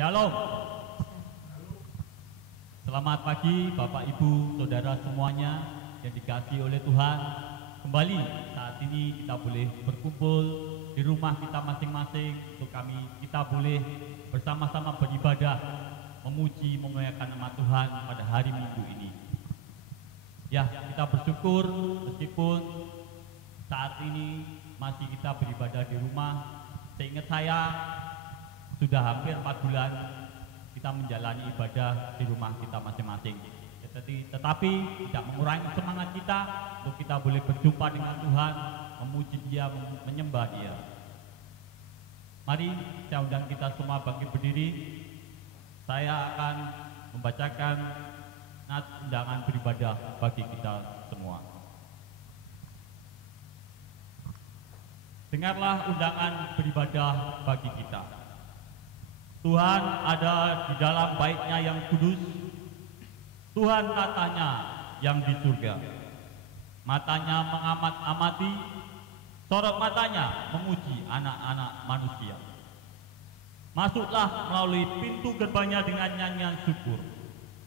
Shalom. Selamat pagi Bapak Ibu Saudara semuanya yang dikasihi oleh Tuhan. Kembali saat ini kita boleh berkumpul di rumah kita masing-masing. Kita boleh bersama-sama beribadah, memuji, memuliakan nama Tuhan pada hari Minggu ini. Ya, kita bersyukur meskipun saat ini masih kita beribadah di rumah. Seingat saya sudah hampir 4 bulan kita menjalani ibadah di rumah kita masing-masing. Tetapi tidak mengurangi semangat kita untuk kita boleh berjumpa dengan Tuhan, memuji Dia, menyembah Dia. Mari saya undang kita semua bangkit berdiri. Saya akan membacakan nats undangan beribadah bagi kita semua. Dengarlah undangan beribadah bagi kita. Tuhan ada di dalam Bait-Nya yang kudus. Tuhan tatanya yang di surga. Matanya mengamat-amati, sorot matanya memuji anak-anak manusia. Masuklah melalui pintu gerbangnya dengan nyanyian syukur,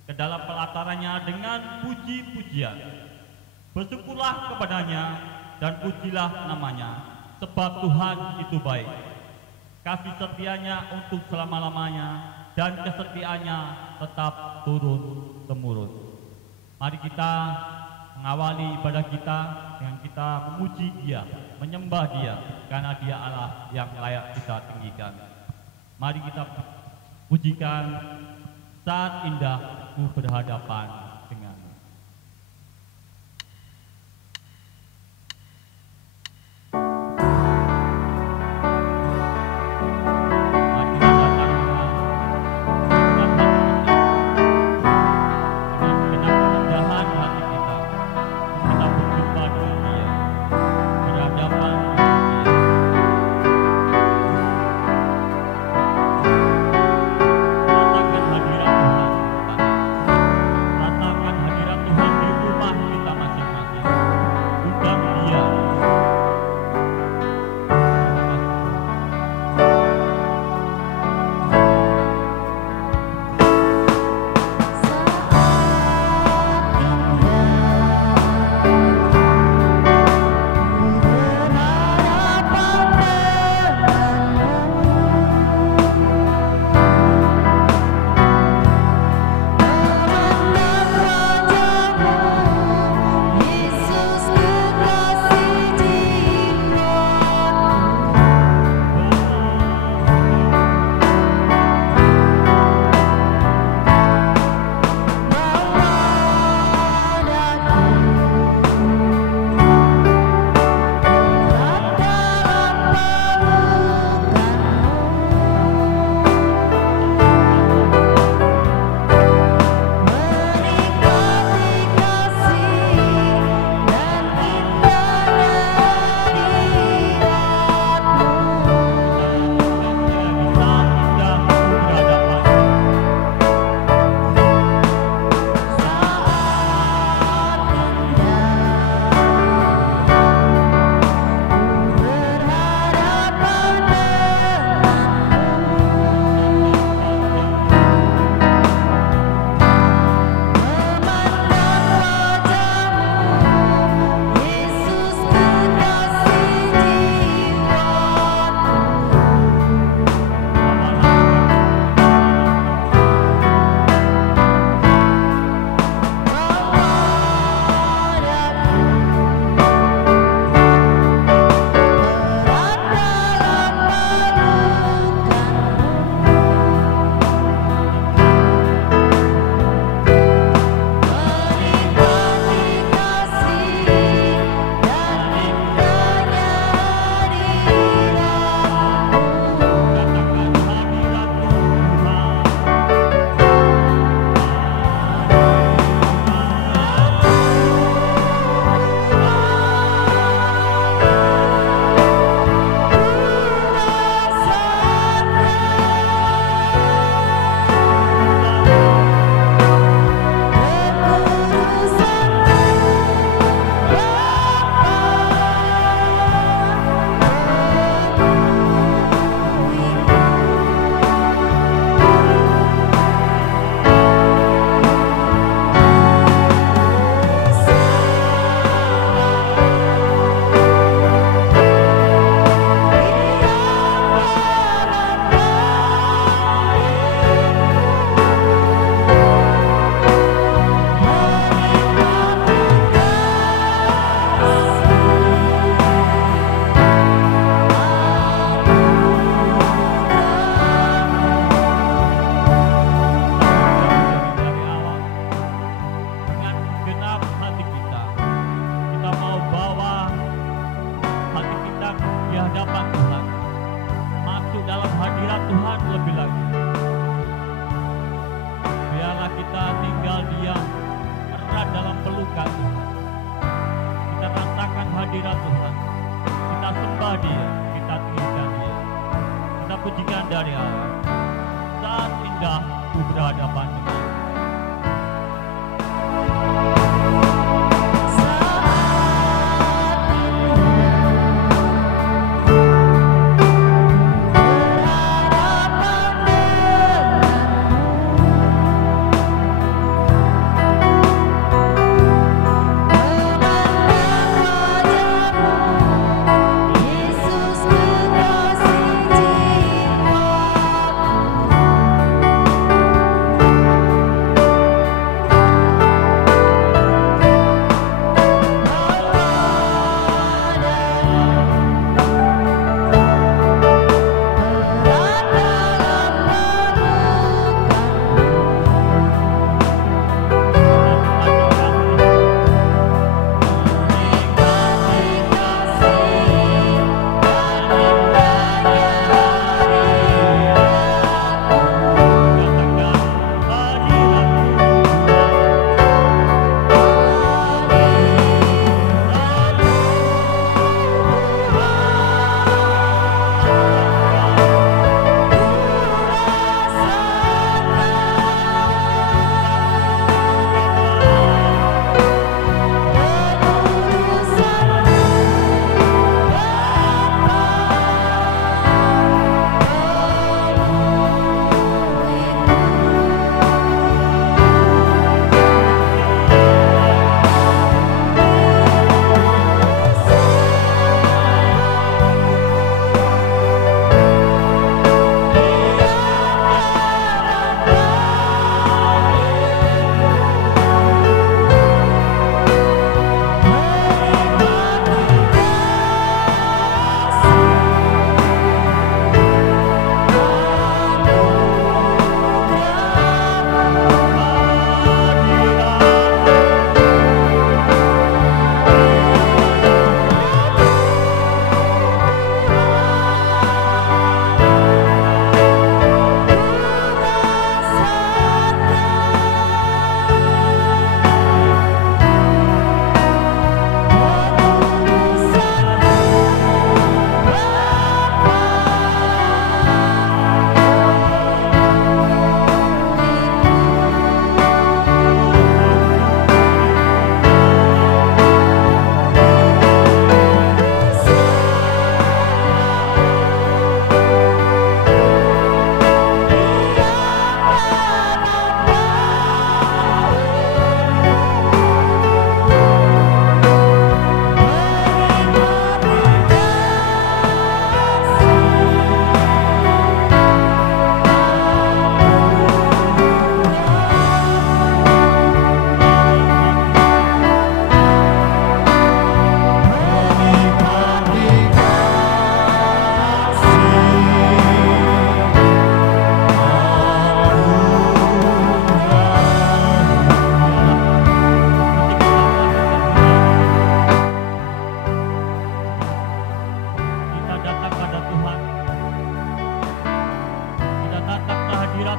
ke dalam pelatarannya dengan puji-pujian. Bersyukurlah kepadanya dan pujilah namanya, sebab Tuhan itu baik. Kasih setianya untuk selama-lamanya, dan kesetiaannya tetap turun-temurun. Mari kita mengawali ibadah kita dengan kita memuji Dia, menyembah Dia, karena Dia Allah yang layak kita tinggikan. Mari kita pujikan Saat Indah Ku Berhadapan Denganmu. Rasakan indah ku berhadapan dengan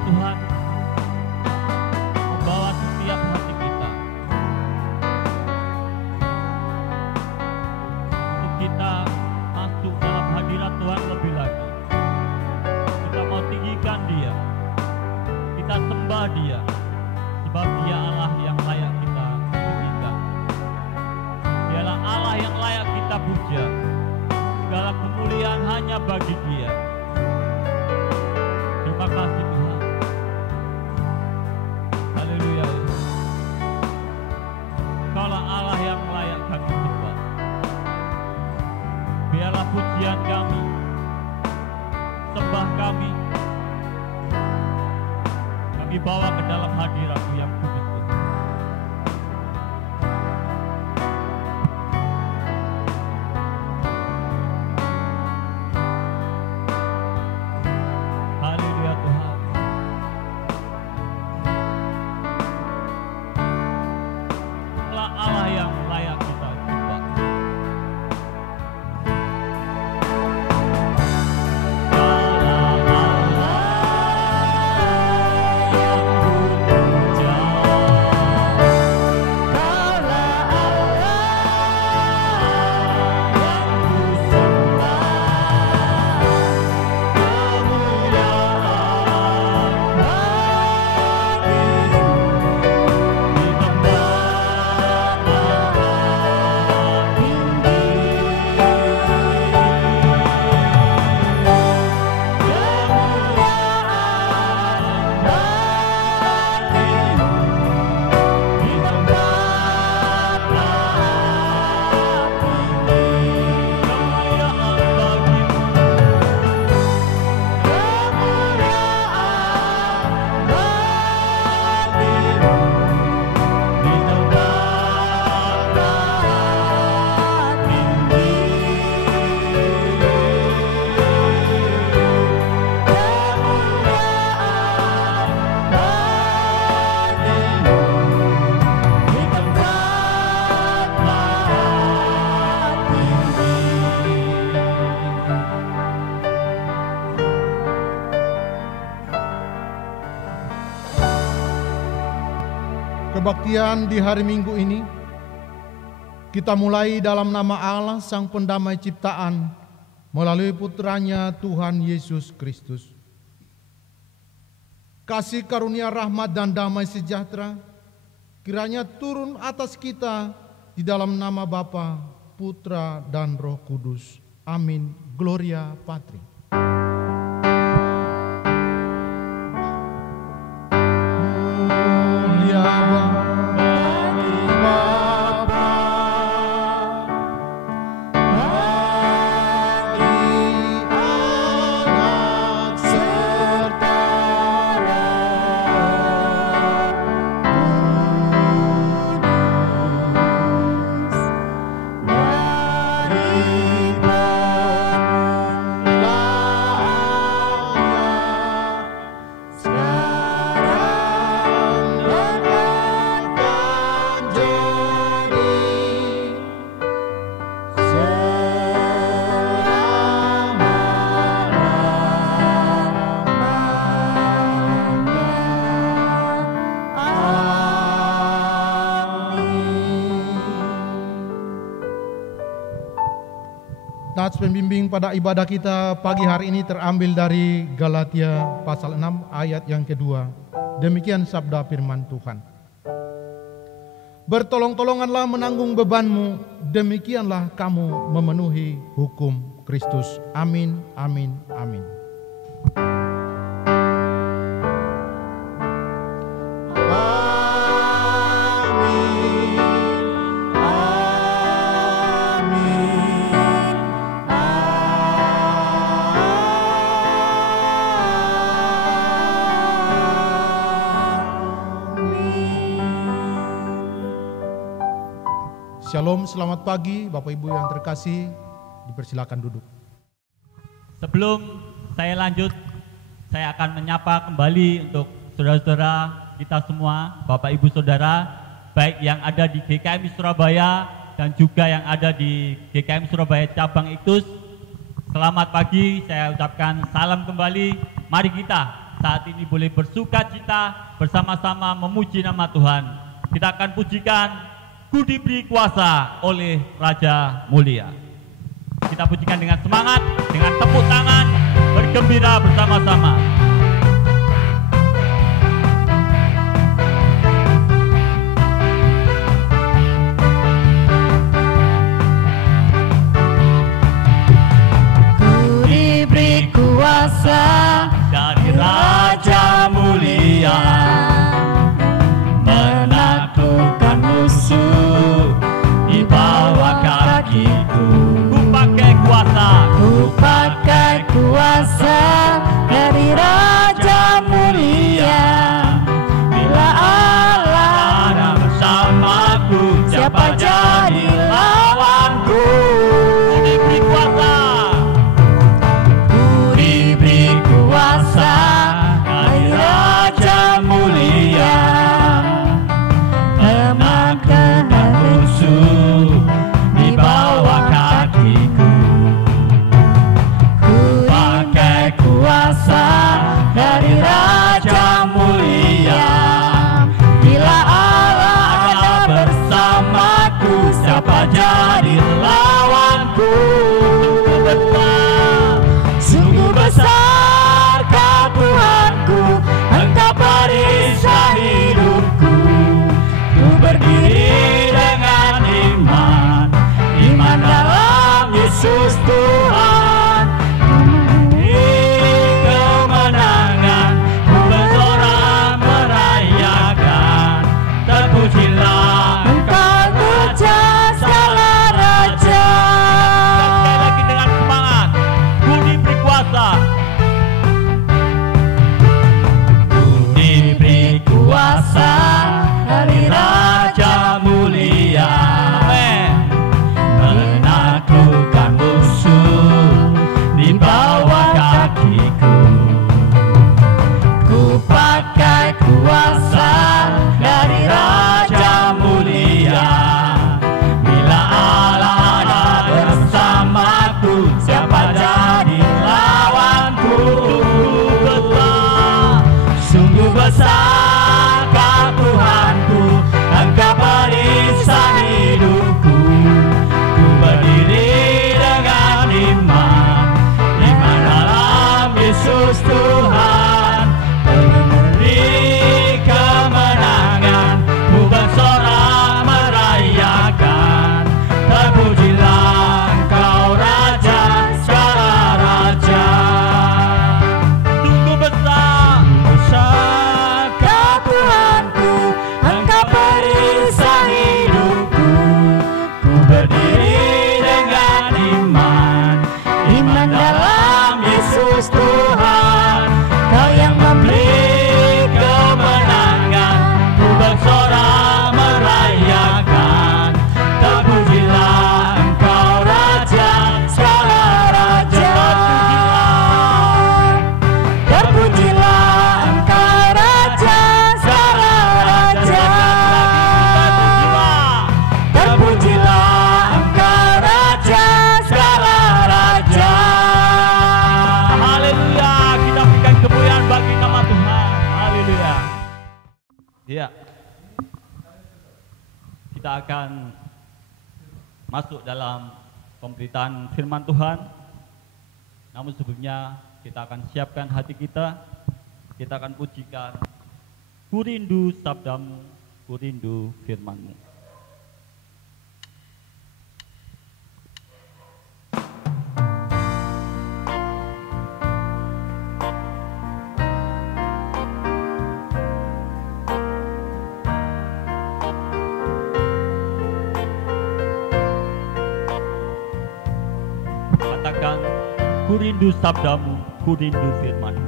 Tuhan membawa setiap hati kita untuk kita masuk dalam hadirat Tuhan lebih lagi. Kita mau tinggikan Dia, kita sembah Dia, sebab Dia Allah yang layak kita tinggikan. Dialah Allah yang layak kita puja. Segala kemuliaan hanya bagi Dia. Terima kasih Tuhan. Haleluya. Kaulah Allah yang layak kami sembah. Biarlah pujian kami, sembah kami bawa ke dalam hadirat-Mu yang kudus. Jauh Kebaktian di hari Minggu ini kita mulai dalam nama Allah Sang Pendamai Ciptaan melalui putranya Tuhan Yesus Kristus. Kasih karunia rahmat dan damai sejahtera kiranya turun atas kita di dalam nama Bapa, Putra dan Roh Kudus. Amin. Gloria Patri. Nats pembimbing pada ibadah kita pagi hari ini terambil dari Galatia pasal 6 ayat yang kedua. Demikian sabda firman Tuhan. Bertolong-tolonganlah menanggung bebanmu, demikianlah kamu memenuhi hukum Kristus. Amin, amin, amin. Shalom, selamat pagi Bapak Ibu yang terkasih, dipersilakan duduk. Sebelum saya lanjut, saya akan menyapa kembali untuk saudara-saudara kita semua, Bapak Ibu Saudara, baik yang ada di GKMI Surabaya dan juga yang ada di GKMI Surabaya Cabang Iktus. Selamat pagi, saya ucapkan salam kembali. Mari kita saat ini boleh bersukacita bersama-sama memuji nama Tuhan. Kita akan pujikan Ku diberi kuasa oleh Raja Mulia. Kita pujikan dengan semangat, dengan tepuk tangan, bergembira bersama-sama. Ku diberi kuasa dari Raja Mulia, menaklukkan musuh di bawah kakiku. Ku pakai kuasa, ku pakai kuasa dari Raja Mulia. Bila Allah ada bersamaku, siapa jadi lawanku? Ku diberi kuasa, ku diberi kuasa dari Raja Mulia, menaklukkan musuh di bawah kakiku. ku pakai kuasa dari Raja Ya, kita akan masuk dalam pemberitaan firman Tuhan. Namun sebelumnya kita akan siapkan hati kita. Kita akan pujikan, ku rindu sabdamu, ku rindu firman-Mu. Katakan, ku rindu sabdamu, ku rindu firman-Mu.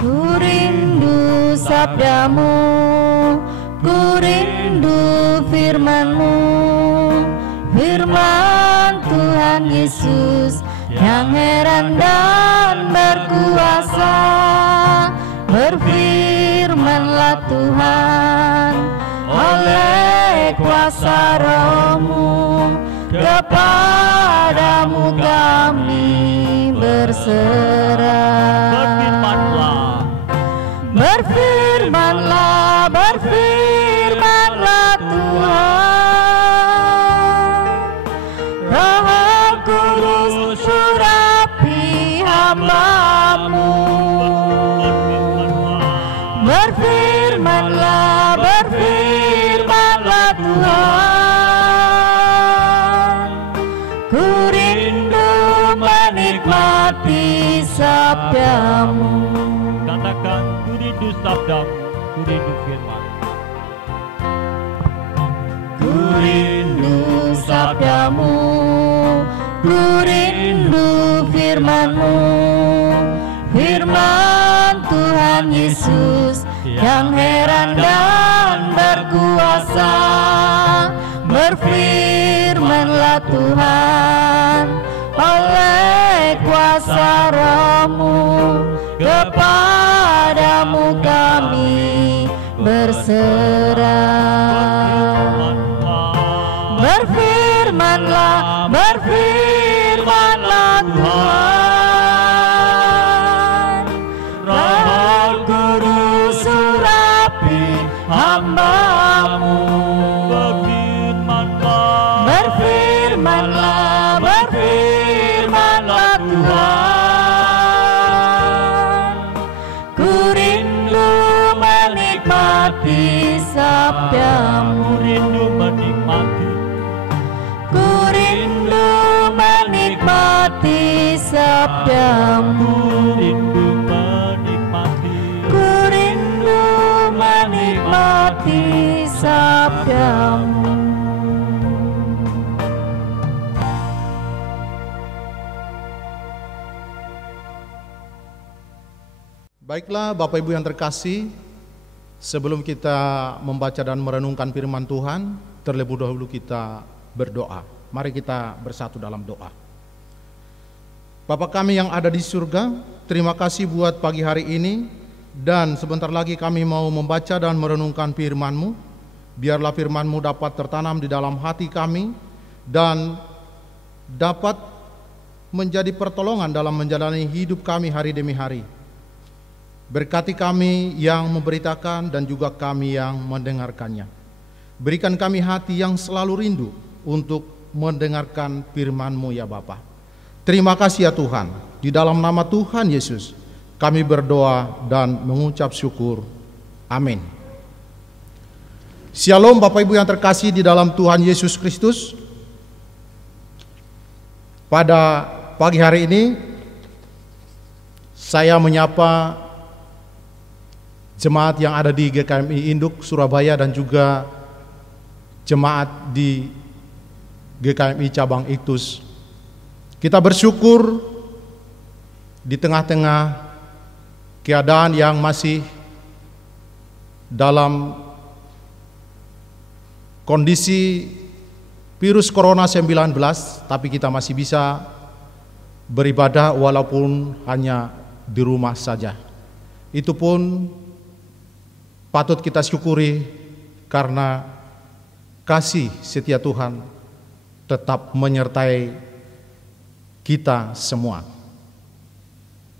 Ku rindu sabdamu, ku rindu firman-Mu, firman Tuhan Yesus yang heran dan berkuasa. Berfirmanlah Tuhan oleh kuasa Roh-Mu, kepadamu kami berserah. Berfirmanlah, berfirmanlah Tuhan. Roh Kudus urapi hamba-Mu. Berfirmanlah, berfirmanlah Tuhan. Ku rindu menikmati sabda-Mu. Katakan, ku rindu sabdamu, ku rindu firman. Ku rindu sabdamu, ku rindu firman-Mu, firman Tuhan Yesus yang heran dan berkuasa. Berfirmanlah Tuhan oleh kuasa Roh-Mu, kepadamu kami berserah. Berfirmanlah, berfirmanlah Tuhan. Roh Kudus urapi hamba-Mu. Berfirmanlah, berfirmanlah Tuhan. Ku rindu menikmati sabda-Mu. Rindu menikmati, Ku rindu menikmati sabda-Mu. rindu menikmati. Ku rindu menikmati sabda-Mu. Baiklah Bapak Ibu yang terkasih, sebelum kita membaca dan merenungkan firman Tuhan, terlebih dahulu kita berdoa. Mari kita bersatu dalam doa. Bapa kami yang ada di surga, terima kasih buat pagi hari ini, dan sebentar lagi kami mau membaca dan merenungkan firman-Mu. Biarlah firman-Mu dapat tertanam di dalam hati kami dan dapat menjadi pertolongan dalam menjalani hidup kami hari demi hari. Berkati kami yang memberitakan dan juga kami yang mendengarkannya. Berikan kami hati yang selalu rindu untuk mendengarkan firman-Mu ya Bapa. Terima kasih ya Tuhan. Di dalam nama Tuhan Yesus kami berdoa dan mengucap syukur. Amin. Shalom Bapak Ibu yang terkasih di dalam Tuhan Yesus Kristus. Pada pagi hari ini saya menyapa jemaat yang ada di GKMI Induk Surabaya dan juga jemaat di GKMI Cabang Iktus. Kita bersyukur di tengah-tengah keadaan yang masih dalam kondisi virus Corona 19, tapi kita masih bisa beribadah walaupun hanya di rumah saja. Itu pun patut kita syukuri karena kasih setia Tuhan tetap menyertai kita semua.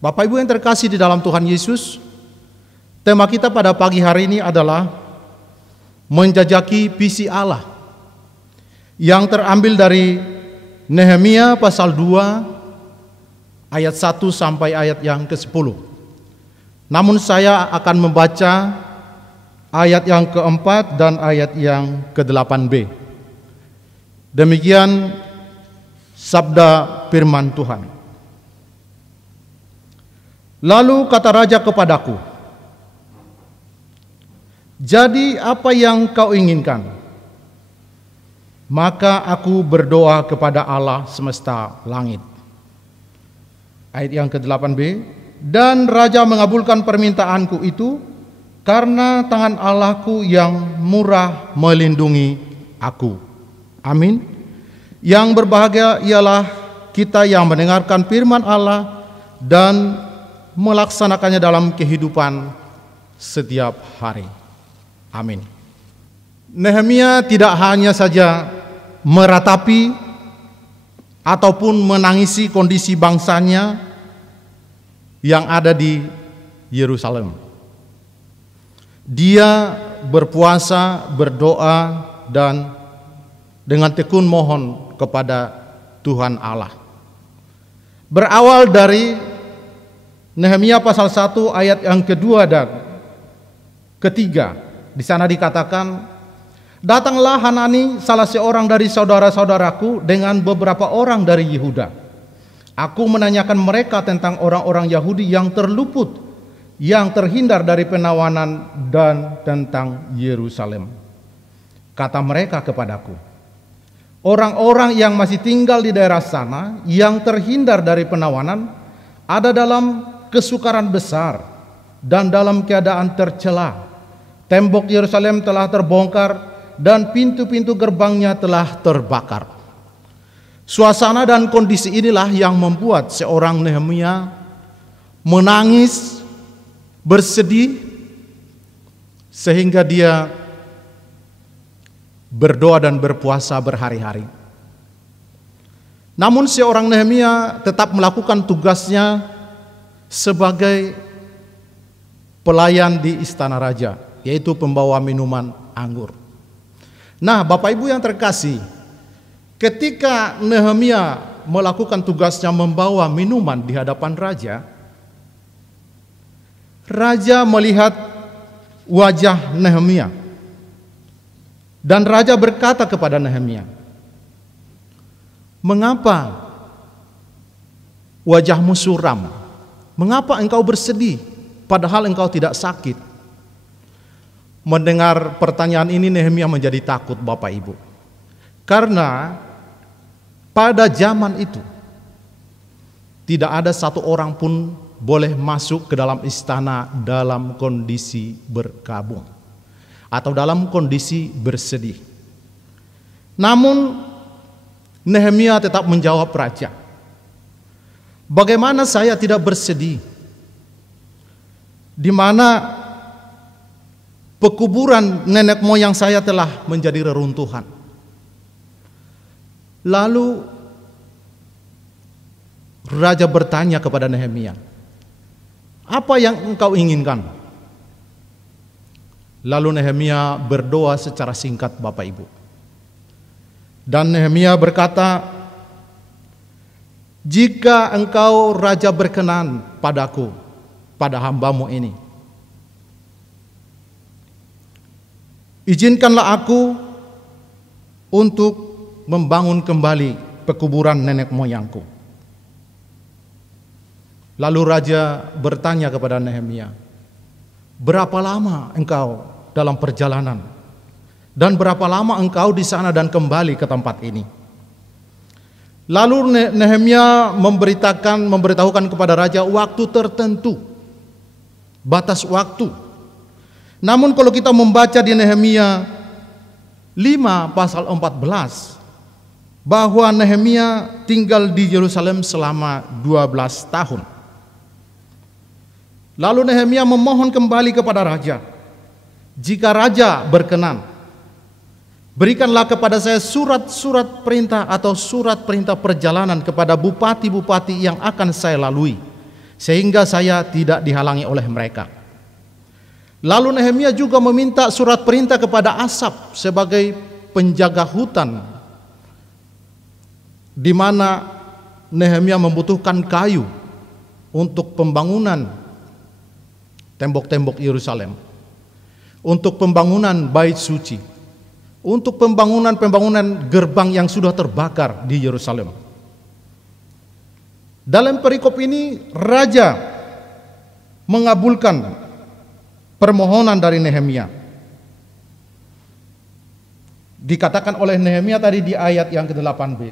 Bapak Ibu yang terkasih di dalam Tuhan Yesus, tema kita pada pagi hari ini adalah menjajaki visi Allah yang terambil dari Nehemia pasal 2 ayat 1 sampai ayat yang ke-10. Namun saya akan membaca ayat yang ke-4 dan ayat yang ke-8b. Demikian sabda firman Tuhan. Lalu kata raja kepadaku, "Jadi apa yang kau inginkan?" Maka aku berdoa kepada Allah semesta langit. Ayat yang ke-8b, "Dan raja mengabulkan permintaanku itu karena tangan Allahku yang murah melindungi aku." Amin. Yang berbahagia ialah kita yang mendengarkan firman Allah dan melaksanakannya dalam kehidupan setiap hari. Amin. Nehemia tidak hanya saja meratapi ataupun menangisi kondisi bangsanya yang ada di Yerusalem. Dia berpuasa, berdoa, dan dengan tekun mohon kepada Tuhan Allah. Berawal dari Nehemia pasal 1 ayat yang kedua dan ketiga, di sana dikatakan, "Datanglah Hanani, salah seorang dari saudara-saudaraku, dengan beberapa orang dari Yehuda. Aku menanyakan mereka tentang orang-orang Yahudi yang terluput, yang terhindar dari penawanan, dan tentang Yerusalem. Kata mereka kepadaku, orang-orang yang masih tinggal di daerah sana, yang terhindar dari penawanan, ada dalam kesukaran besar dan dalam keadaan tercela. Tembok Yerusalem telah terbongkar dan pintu-pintu gerbangnya telah terbakar." Suasana dan kondisi inilah yang membuat seorang Nehemia menangis, bersedih, sehingga dia berdoa dan berpuasa berhari-hari. Namun seorang Nehemia tetap melakukan tugasnya sebagai pelayan di istana raja, yaitu pembawa minuman anggur. Nah, Bapak Ibu yang terkasih, ketika Nehemia melakukan tugasnya membawa minuman di hadapan raja, raja melihat wajah Nehemia. Dan raja berkata kepada Nehemia, "Mengapa wajahmu suram? Mengapa engkau bersedih padahal engkau tidak sakit?" Mendengar pertanyaan ini Nehemia menjadi takut, Bapak Ibu. Karena pada zaman itu tidak ada satu orang pun boleh masuk ke dalam istana dalam kondisi berkabung atau dalam kondisi bersedih. Namun Nehemia tetap menjawab raja, "Bagaimana saya tidak bersedih, di mana pekuburan nenek moyang saya telah menjadi reruntuhan?" Lalu raja bertanya kepada Nehemia, "Apa yang engkau inginkan?" Lalu Nehemia berdoa secara singkat, Bapak Ibu. Dan Nehemia berkata, "Jika engkau raja berkenan padaku, pada hambamu ini, izinkanlah aku untuk membangun kembali pekuburan nenek moyangku." Lalu raja bertanya kepada Nehemia, "Berapa lama engkau dalam perjalanan? Dan berapa lama engkau di sana dan kembali ke tempat ini?" Lalu Nehemia memberitahukan kepada raja waktu tertentu, batas waktu. Namun kalau kita membaca di Nehemia 5 pasal 14, bahwa Nehemia tinggal di Yerusalem selama 12 tahun. Lalu Nehemia memohon kembali kepada raja, "Jika raja berkenan, berikanlah kepada saya surat-surat perintah atau surat perintah perjalanan kepada bupati-bupati yang akan saya lalui, sehingga saya tidak dihalangi oleh mereka." Lalu Nehemia juga meminta surat perintah kepada Asap sebagai penjaga hutan, di mana Nehemia membutuhkan kayu untuk pembangunan tembok-tembok Yerusalem, untuk pembangunan bait suci, untuk pembangunan gerbang yang sudah terbakar di Yerusalem. Dalam perikop ini raja mengabulkan permohonan dari Nehemia. Dikatakan oleh Nehemia tadi di ayat yang ke-8b,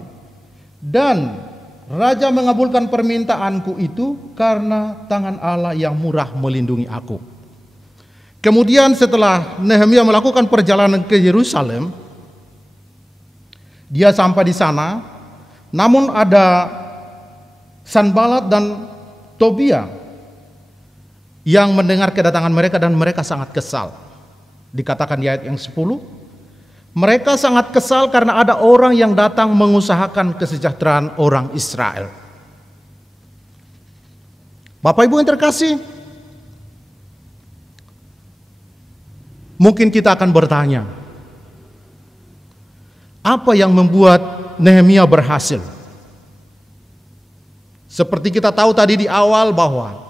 dan raja mengabulkan permintaanku itu karena tangan Allah yang murah melindungi aku. Kemudian setelah Nehemia melakukan perjalanan ke Yerusalem, dia sampai di sana, namun ada Sanbalat dan Tobia yang mendengar kedatangan mereka dan mereka sangat kesal. Dikatakan di ayat yang 10, mereka sangat kesal karena ada orang yang datang mengusahakan kesejahteraan orang Israel. Bapak Ibu yang terkasih, mungkin kita akan bertanya, apa yang membuat Nehemia berhasil? Seperti kita tahu tadi di awal bahwa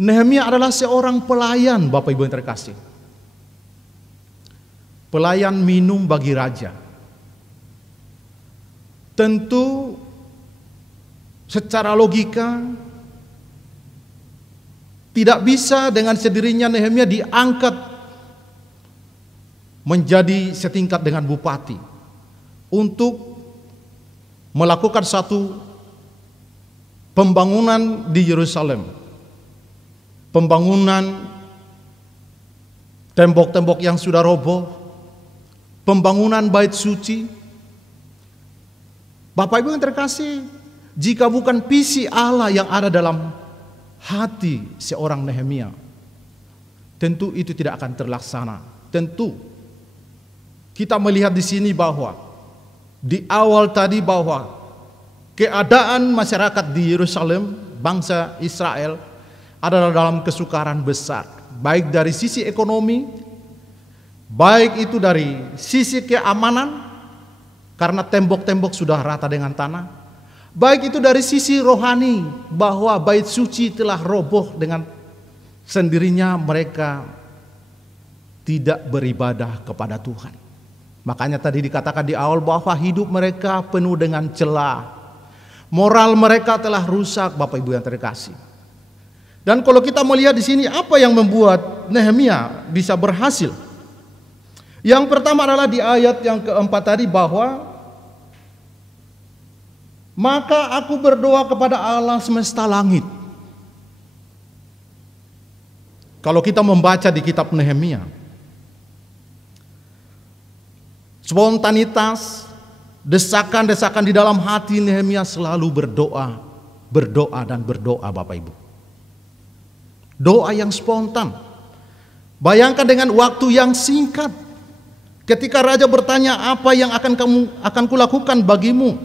Nehemia adalah seorang pelayan, Bapak Ibu yang terkasih. Pelayan minum bagi raja. Tentu secara logika tidak bisa dengan sendirinya Nehemia diangkat menjadi setingkat dengan bupati untuk melakukan satu pembangunan di Yerusalem. Pembangunan tembok-tembok yang sudah roboh, pembangunan bait suci. Bapak Ibu yang terkasih, jika bukan visi Allah yang ada dalam hati seorang Nehemia, tentu itu tidak akan terlaksana. Tentu kita melihat di sini bahwa di awal tadi bahwa keadaan masyarakat di Yerusalem, bangsa Israel, adalah dalam kesukaran besar, baik dari sisi ekonomi, baik itu dari sisi keamanan, karena tembok-tembok sudah rata dengan tanah, baik itu dari sisi rohani, bahwa bait suci telah roboh dengan sendirinya, mereka tidak beribadah kepada Tuhan. Makanya tadi dikatakan di awal bahwa hidup mereka penuh dengan celah, moral mereka telah rusak, Bapak Ibu yang terkasih. Dan kalau kita melihat di sini apa yang membuat Nehemia bisa berhasil? Yang pertama adalah di ayat yang keempat tadi bahwa maka aku berdoa kepada Allah semesta langit. Kalau kita membaca di kitab Nehemia, spontanitas, desakan-desakan di dalam hati Nehemia selalu berdoa dan berdoa, Bapak Ibu. Doa yang spontan. Bayangkan dengan waktu yang singkat. Ketika raja bertanya, apa yang akan kulakukan bagimu?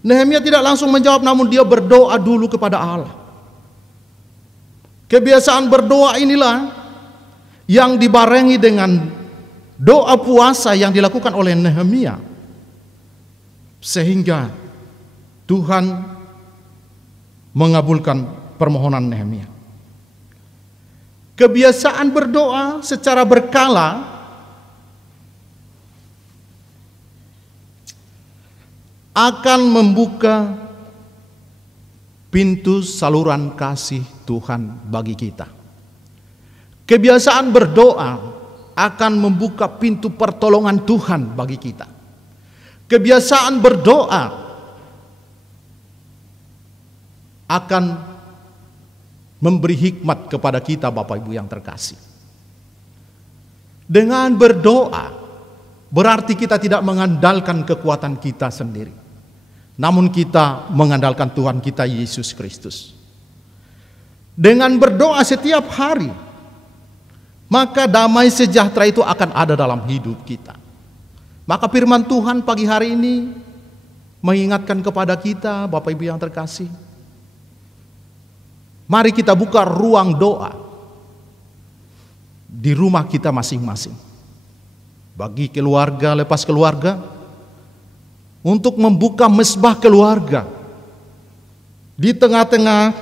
Nehemia tidak langsung menjawab, namun dia berdoa dulu kepada Allah. Kebiasaan berdoa inilah yang dibarengi dengan doa puasa yang dilakukan oleh Nehemia, sehingga Tuhan mengabulkan permohonan Nehemia. Kebiasaan berdoa secara berkala akan membuka pintu saluran kasih Tuhan bagi kita. Kebiasaan berdoa akan membuka pintu pertolongan Tuhan bagi kita. Kebiasaan berdoa akan memberi hikmat kepada kita, Bapak Ibu yang terkasih. Dengan berdoa berarti kita tidak mengandalkan kekuatan kita sendiri, namun kita mengandalkan Tuhan kita Yesus Kristus. Dengan berdoa setiap hari, maka damai sejahtera itu akan ada dalam hidup kita. Maka firman Tuhan pagi hari ini mengingatkan kepada kita, Bapak Ibu yang terkasih, mari kita buka ruang doa. di rumah kita masing-masing. Bagi keluarga lepas keluarga, untuk membuka mesbah keluarga di tengah-tengah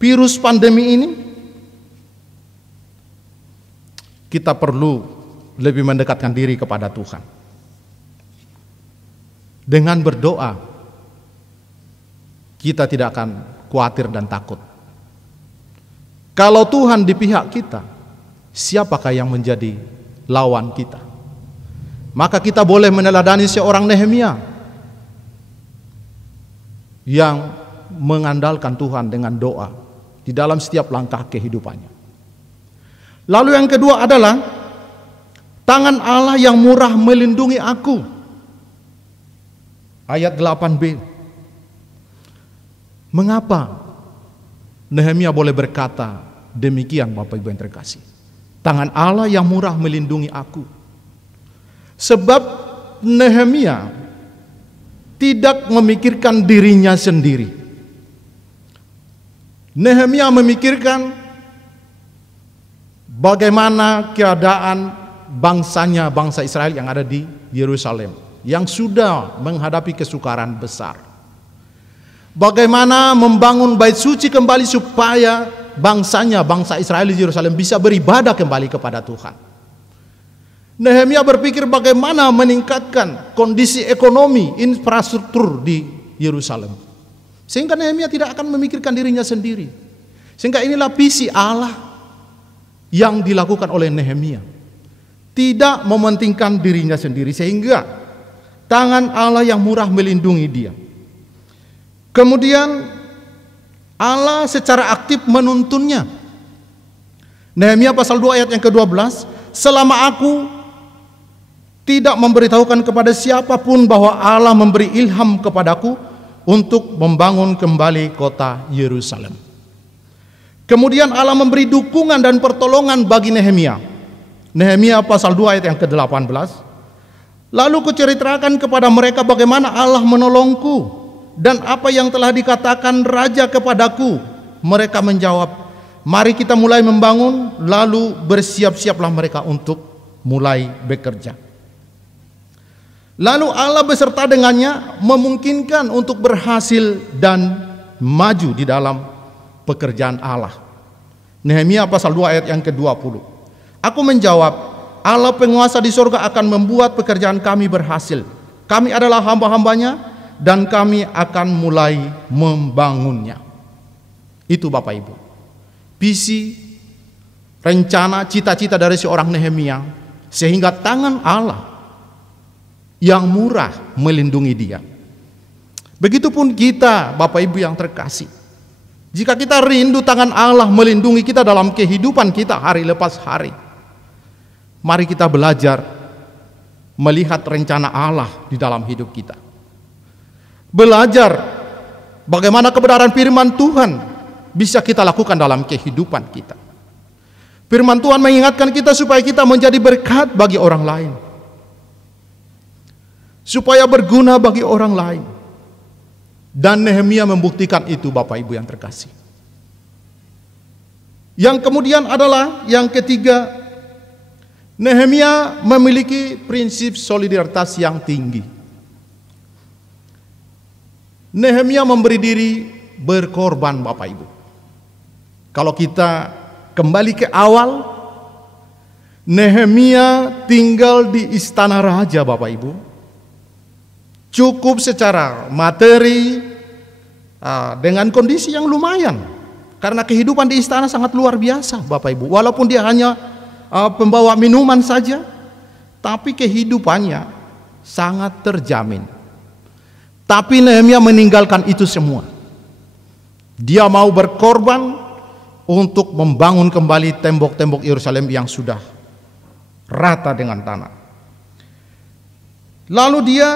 virus pandemi ini. Kita perlu lebih mendekatkan diri kepada Tuhan. Dengan berdoa, kita tidak akan khawatir dan takut. Kalau Tuhan di pihak kita, siapakah yang menjadi lawan kita? Maka kita boleh meneladani seorang Nehemia yang mengandalkan Tuhan dengan doa di dalam setiap langkah kehidupannya. Lalu yang kedua adalah tangan Allah yang murah melindungi aku. Ayat 8b. Mengapa Nehemia boleh berkata demikian, Bapak Ibu yang terkasih? Tangan Allah yang murah melindungi aku. Sebab Nehemia tidak memikirkan dirinya sendiri. Nehemia memikirkan bagaimana keadaan bangsanya, bangsa Israel yang ada di Yerusalem, yang sudah menghadapi kesukaran besar. Bagaimana membangun bait suci kembali supaya bangsanya, bangsa Israel di Yerusalem bisa beribadah kembali kepada Tuhan. Nehemia berpikir bagaimana meningkatkan kondisi ekonomi, infrastruktur di Yerusalem. Sehingga Nehemia tidak akan memikirkan dirinya sendiri. Sehingga inilah visi Allah yang dilakukan oleh Nehemia. Tidak mementingkan dirinya sendiri, sehingga tangan Allah yang murah melindungi dia. Kemudian Allah secara aktif menuntunnya. Nehemia pasal 2 ayat yang ke-12, selama aku tidak memberitahukan kepada siapapun bahwa Allah memberi ilham kepadaku untuk membangun kembali kota Yerusalem. Kemudian Allah memberi dukungan dan pertolongan bagi Nehemia. Nehemia pasal 2 ayat yang ke-18. Lalu kuceritakan kepada mereka bagaimana Allah menolongku dan apa yang telah dikatakan raja kepadaku. Mereka menjawab, mari kita mulai membangun. Lalu bersiap-siaplah mereka untuk mulai bekerja. Lalu Allah beserta dengannya memungkinkan untuk berhasil dan maju di dalam pekerjaan Allah. Nehemia pasal 2 ayat yang ke-20. Aku menjawab, Allah penguasa di surga akan membuat pekerjaan kami berhasil. Kami adalah hamba-hambanya dan kami akan mulai membangunnya. Itu Bapak Ibu, visi, rencana, cita-cita dari seorang Nehemia, sehingga tangan Allah yang murah melindungi dia. Begitupun kita, Bapak Ibu yang terkasih. Jika kita rindu tangan Allah melindungi kita dalam kehidupan kita hari lepas hari, mari kita belajar melihat rencana Allah di dalam hidup kita. Belajar bagaimana kebenaran firman Tuhan bisa kita lakukan dalam kehidupan kita. Firman Tuhan mengingatkan kita supaya kita menjadi berkat bagi orang lain, supaya berguna bagi orang lain. Dan Nehemia membuktikan itu, Bapak Ibu yang terkasih. Yang kemudian adalah yang ketiga, Nehemia memiliki prinsip solidaritas yang tinggi. Nehemia memberi diri berkorban, Bapak Ibu. Kalau kita kembali ke awal, Nehemia tinggal di istana raja, Bapak Ibu. Cukup secara materi, dengan kondisi yang lumayan, karena kehidupan di istana sangat luar biasa, Bapak Ibu. Walaupun dia hanya pembawa minuman saja, tapi kehidupannya sangat terjamin. Tapi Nehemia meninggalkan itu semua. Dia mau berkorban untuk membangun kembali tembok-tembok Yerusalem yang sudah rata dengan tanah. Lalu dia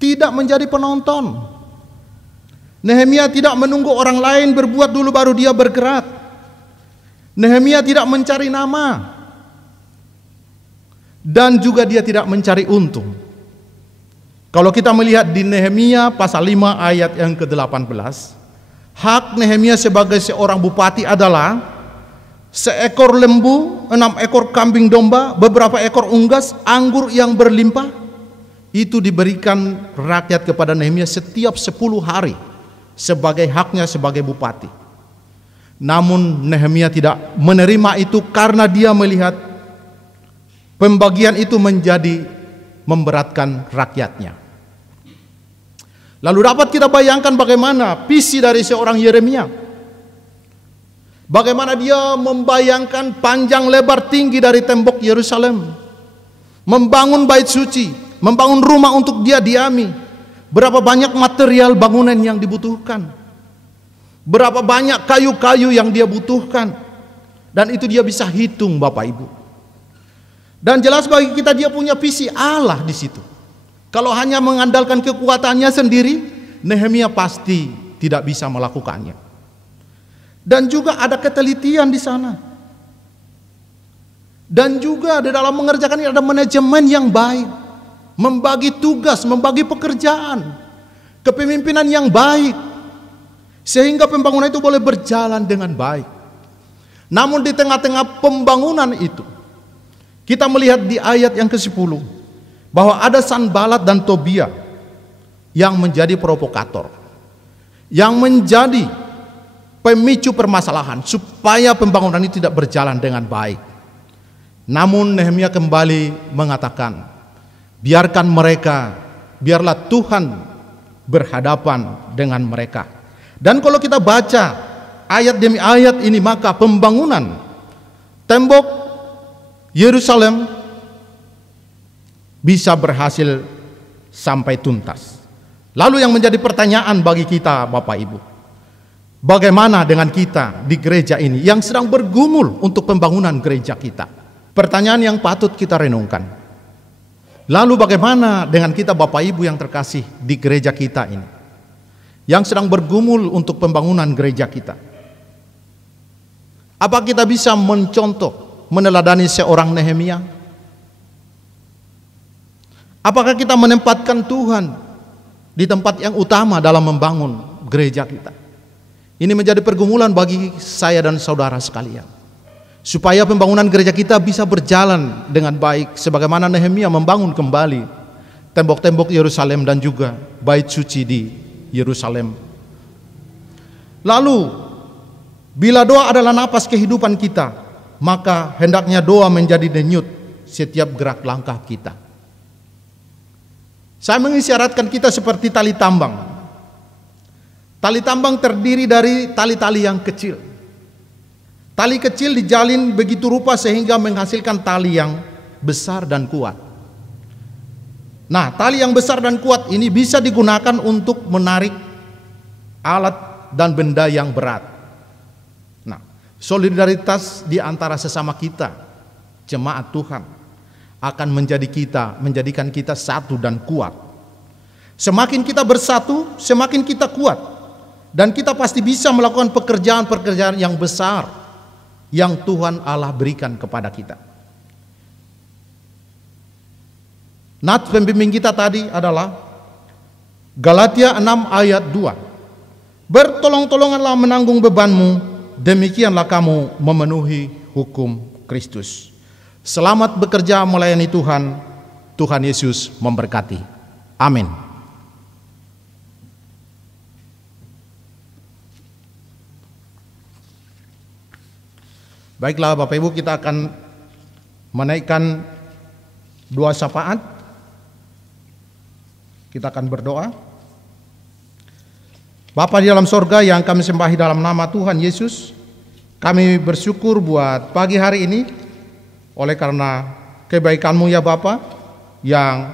tidak menjadi penonton. Nehemia tidak menunggu orang lain berbuat dulu baru dia bergerak. Nehemia tidak mencari nama, dan juga dia tidak mencari untung. Kalau kita melihat di Nehemia pasal 5 ayat yang ke-18, hak Nehemia sebagai seorang bupati adalah seekor lembu, 6 ekor kambing domba, beberapa ekor unggas, anggur yang berlimpah. Itu diberikan rakyat kepada Nehemia setiap 10 hari sebagai haknya sebagai bupati. Namun Nehemia tidak menerima itu karena dia melihat pembagian itu menjadi memberatkan rakyatnya. Lalu dapat kita bayangkan bagaimana visi dari seorang Yeremia. Bagaimana dia membayangkan panjang lebar tinggi dari tembok Yerusalem, membangun bait suci, membangun rumah untuk dia diami. Berapa banyak material bangunan yang dibutuhkan, berapa banyak kayu-kayu yang dia butuhkan, dan itu dia bisa hitung, Bapak Ibu. Dan jelas bagi kita dia punya visi Allah di situ. Kalau hanya mengandalkan kekuatannya sendiri, Nehemia pasti tidak bisa melakukannya. Dan juga ada ketelitian di sana. Dan juga di dalam mengerjakan ini ada manajemen yang baik, membagi tugas, membagi pekerjaan, kepemimpinan yang baik, sehingga pembangunan itu boleh berjalan dengan baik. Namun di tengah-tengah pembangunan itu, kita melihat di ayat yang ke-10 bahwa ada Sanbalat dan Tobia yang menjadi provokator, yang menjadi pemicu permasalahan supaya pembangunan ini tidak berjalan dengan baik. Namun Nehemia kembali mengatakan, biarkan mereka, biarlah Tuhan berhadapan dengan mereka. Dan kalau kita baca ayat demi ayat ini, maka pembangunan tembok Yerusalem bisa berhasil sampai tuntas. Lalu yang menjadi pertanyaan bagi kita, Bapak Ibu, bagaimana dengan kita di gereja ini yang sedang bergumul untuk pembangunan gereja kita? Pertanyaan yang patut kita renungkan. Lalu bagaimana dengan kita, Bapak Ibu yang terkasih di gereja kita ini, yang sedang bergumul untuk pembangunan gereja kita? Apa kita bisa mencontoh, meneladani seorang Nehemia? Apakah kita menempatkan Tuhan di tempat yang utama dalam membangun gereja kita? Ini menjadi pergumulan bagi saya dan saudara sekalian, supaya pembangunan gereja kita bisa berjalan dengan baik, sebagaimana Nehemia membangun kembali tembok-tembok Yerusalem dan juga bait suci di Yerusalem. Lalu, bila doa adalah napas kehidupan kita, maka hendaknya doa menjadi denyut setiap gerak langkah kita. Saya mengisyaratkan kita seperti tali tambang. Tali tambang terdiri dari tali-tali yang kecil. Tali kecil dijalin begitu rupa sehingga menghasilkan tali yang besar dan kuat. Nah, tali yang besar dan kuat ini bisa digunakan untuk menarik alat dan benda yang berat. Nah, solidaritas di antara sesama kita, jemaat Tuhan, akan menjadikan kita satu dan kuat. Semakin kita bersatu, semakin kita kuat. Dan kita pasti bisa melakukan pekerjaan-pekerjaan yang besar yang Tuhan Allah berikan kepada kita. Nats pembimbing kita tadi adalah Galatia 6 ayat 2. Bertolong-tolonganlah menanggung bebanmu, demikianlah kamu memenuhi hukum Kristus. Selamat bekerja melayani Tuhan. Tuhan Yesus memberkati. Amin. Baiklah Bapak Ibu, kita akan menaikkan doa syafaat. Kita akan berdoa. Bapa di dalam sorga yang kami sembahi dalam nama Tuhan Yesus, kami bersyukur buat pagi hari ini oleh karena kebaikan-Mu ya Bapa, yang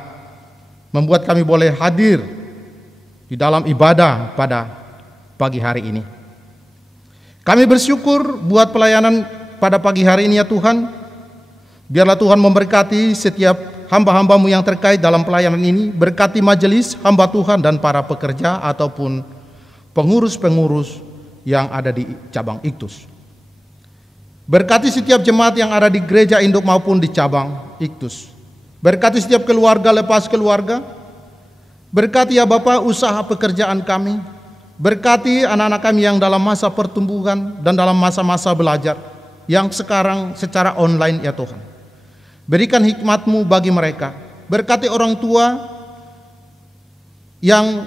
membuat kami boleh hadir di dalam ibadah pada pagi hari ini. Kami bersyukur buat pelayanan pada pagi hari ini ya Tuhan. Biarlah Tuhan memberkati setiap hamba-hamba-Mu yang terkait dalam pelayanan ini. Berkati majelis hamba Tuhan dan para pekerja ataupun pengurus-pengurus yang ada di cabang Iktus. Berkati setiap jemaat yang ada di gereja induk maupun di cabang Iktus. Berkati setiap keluarga lepas keluarga. Berkati ya Bapa usaha pekerjaan kami. Berkati anak-anak kami yang dalam masa pertumbuhan dan dalam masa-masa belajar. yang sekarang secara online ya Tuhan. Berikan hikmat-Mu bagi mereka. Berkati orang tua yang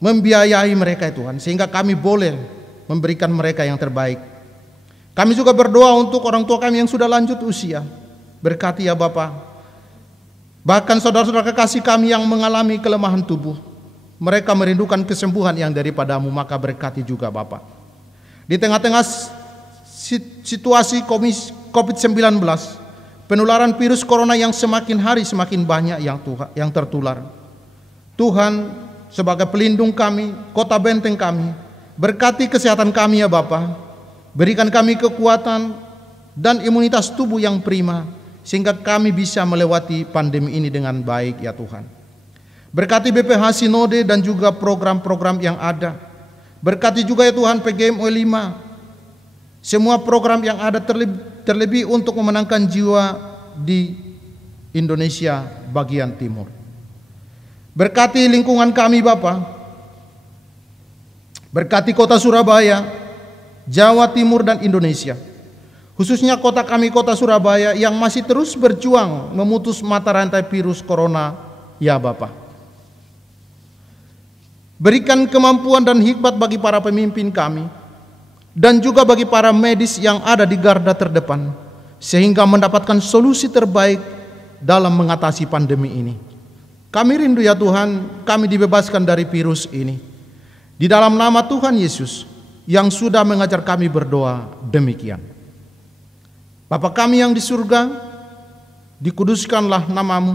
membiayai mereka ya Tuhan, sehingga kami boleh memberikan mereka yang terbaik. Kami juga berdoa untuk orang tua kami yang sudah lanjut usia. Berkati ya Bapa. Bahkan saudara-saudara kekasih kami yang mengalami kelemahan tubuh, mereka merindukan kesembuhan yang daripada-Mu, maka berkati juga Bapa. Di tengah-tengah situasi COVID-19, penularan virus corona yang semakin hari semakin banyak yang tertular, Tuhan sebagai pelindung kami, kota benteng kami, berkati kesehatan kami ya Bapa. Berikan kami kekuatan dan imunitas tubuh yang prima, sehingga kami bisa melewati pandemi ini dengan baik ya Tuhan. Berkati BPH Sinode dan juga program-program yang ada. Berkati juga ya Tuhan PGMO 5, semua program yang ada terlebih untuk memenangkan jiwa di Indonesia bagian timur. Berkati lingkungan kami Bapa. Berkati kota Surabaya, Jawa Timur dan Indonesia. Khususnya kota kami, kota Surabaya yang masih terus berjuang memutus mata rantai virus corona ya Bapa. Berikan kemampuan dan hikmat bagi para pemimpin kami, dan juga bagi para medis yang ada di garda terdepan, sehingga mendapatkan solusi terbaik dalam mengatasi pandemi ini. Kami rindu ya Tuhan, kami dibebaskan dari virus ini. Di dalam nama Tuhan Yesus yang sudah mengajar kami berdoa demikian. Bapa kami yang di surga, dikuduskanlah nama-Mu,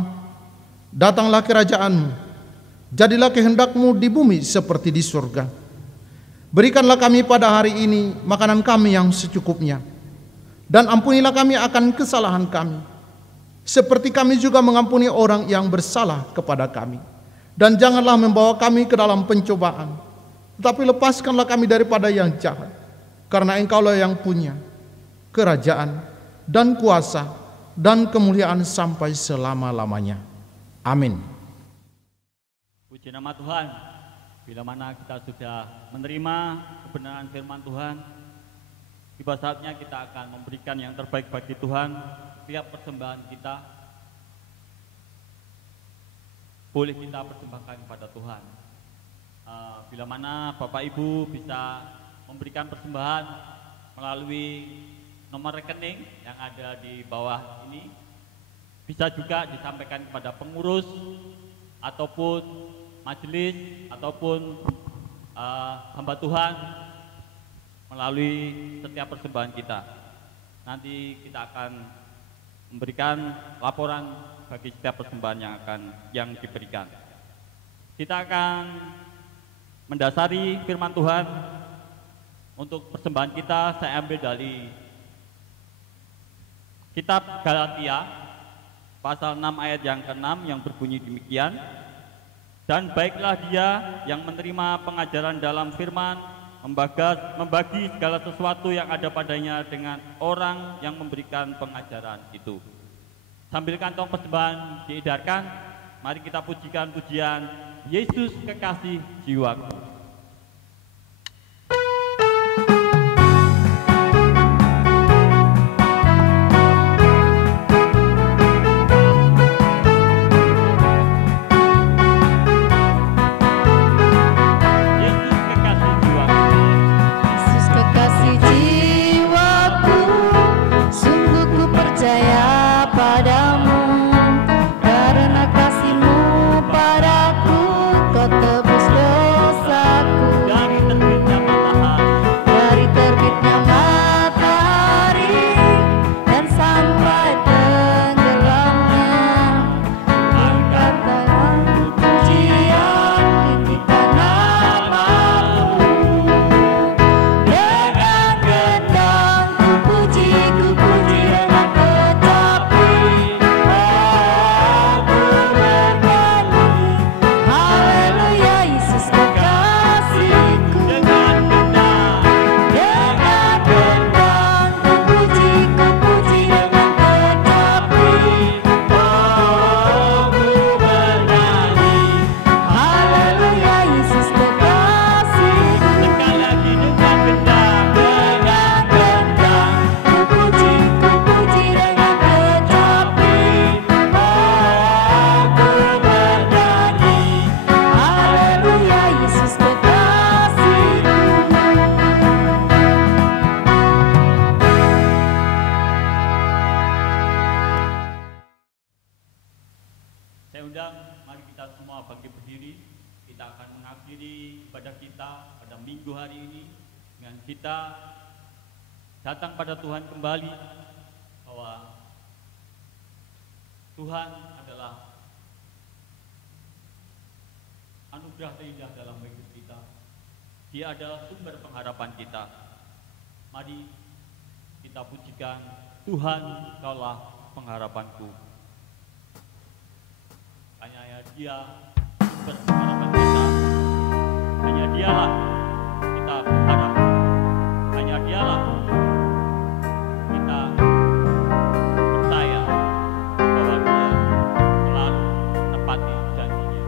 datanglah kerajaan-Mu, jadilah kehendak-Mu di bumi seperti di surga. Berikanlah kami pada hari ini makanan kami yang secukupnya, dan ampunilah kami akan kesalahan kami, seperti kami juga mengampuni orang yang bersalah kepada kami. Dan janganlah membawa kami ke dalam pencobaan, tetapi lepaskanlah kami daripada yang jahat, karena Engkaulah yang punya kerajaan dan kuasa dan kemuliaan sampai selama-lamanya. Amin. Puji nama Tuhan. Bila mana kita sudah menerima kebenaran firman Tuhan, tiba saatnya kita akan memberikan yang terbaik bagi Tuhan. Setiap persembahan kita boleh kita persembahkan kepada Tuhan. Bila mana Bapak Ibu bisa memberikan persembahan melalui nomor rekening yang ada di bawah ini, bisa juga disampaikan kepada pengurus ataupun majelis ataupun hamba Tuhan melalui setiap persembahan kita. Nanti kita akan memberikan laporan bagi setiap persembahan yang diberikan. Kita akan mendasari firman Tuhan. Untuk persembahan kita saya ambil dari kitab Galatia pasal 6 ayat yang ke-6 yang berbunyi demikian. Dan baiklah dia yang menerima pengajaran dalam firman, membagi segala sesuatu yang ada padanya dengan orang yang memberikan pengajaran itu. Sambil kantong persembahan diedarkan, mari kita pujikan pujian Yesus kekasih jiwaku. Padamu, karena kasih-Mu padaku, Kau tebus dosa undang, mari kita semua bangkit berdiri. Kita akan mengakhiri ibadah kita pada minggu hari ini dengan kita datang pada Tuhan kembali, bahwa Tuhan adalah anugerah terindah dalam hidup kita. Dia adalah sumber pengharapan kita. Mari kita pujikan Tuhan, Kaulah pengharapanku. Hanya Dia sumber pengharapan kita. Hanya Dialah kita berharap. Hanya Dialah kita percaya bahwa Dia selalu menepati janji-Nya.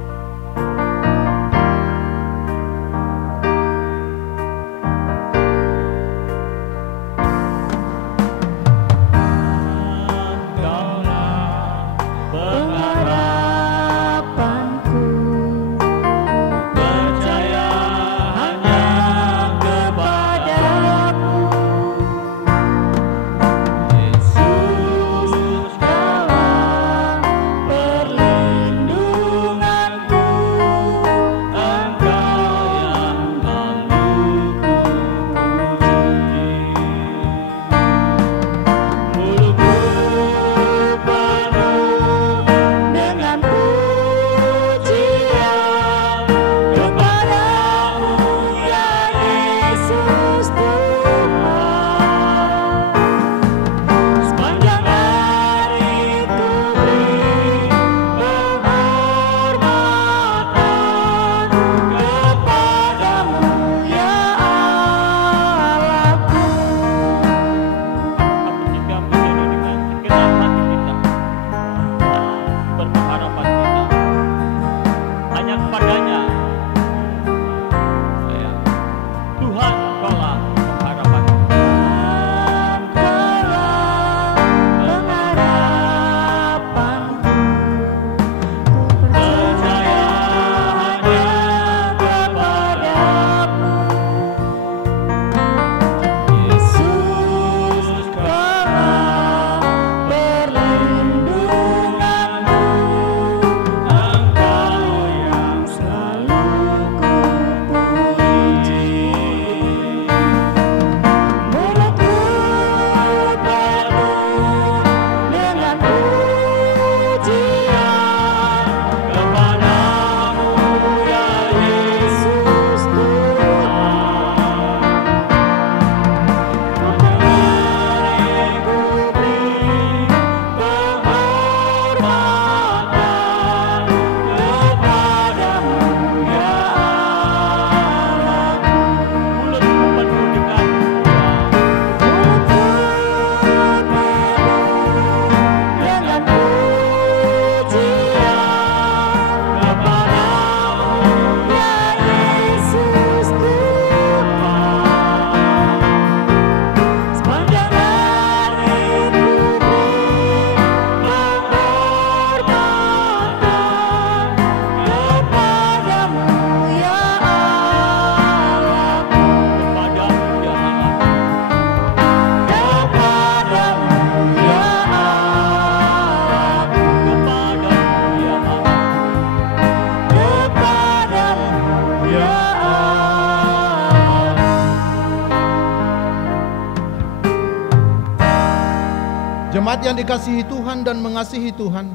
Jemaat yang dikasihi Tuhan dan mengasihi Tuhan,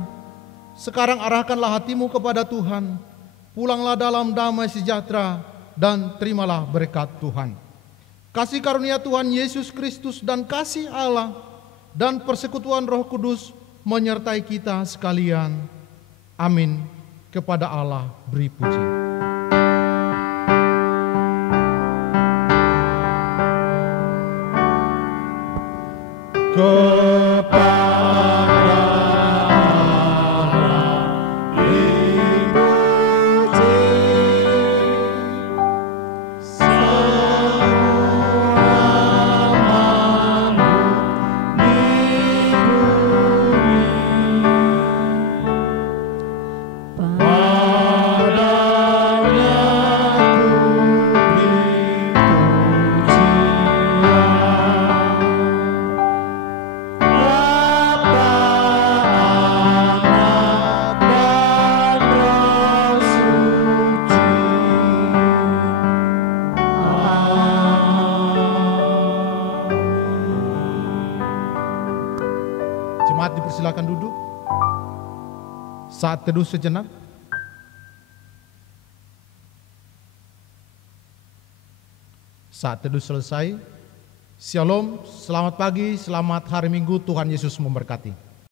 sekarang arahkanlah hatimu kepada Tuhan, pulanglah dalam damai sejahtera dan terimalah berkat Tuhan. Kasih karunia Tuhan Yesus Kristus dan kasih Allah dan persekutuan Roh Kudus menyertai kita sekalian. Amin. Kepada Allah beri puji. Padanya Jemaat dipersilakan duduk. Saat teduh sejenak. Saat teduh selesai. Shalom, selamat pagi, selamat hari Minggu, Tuhan Yesus memberkati.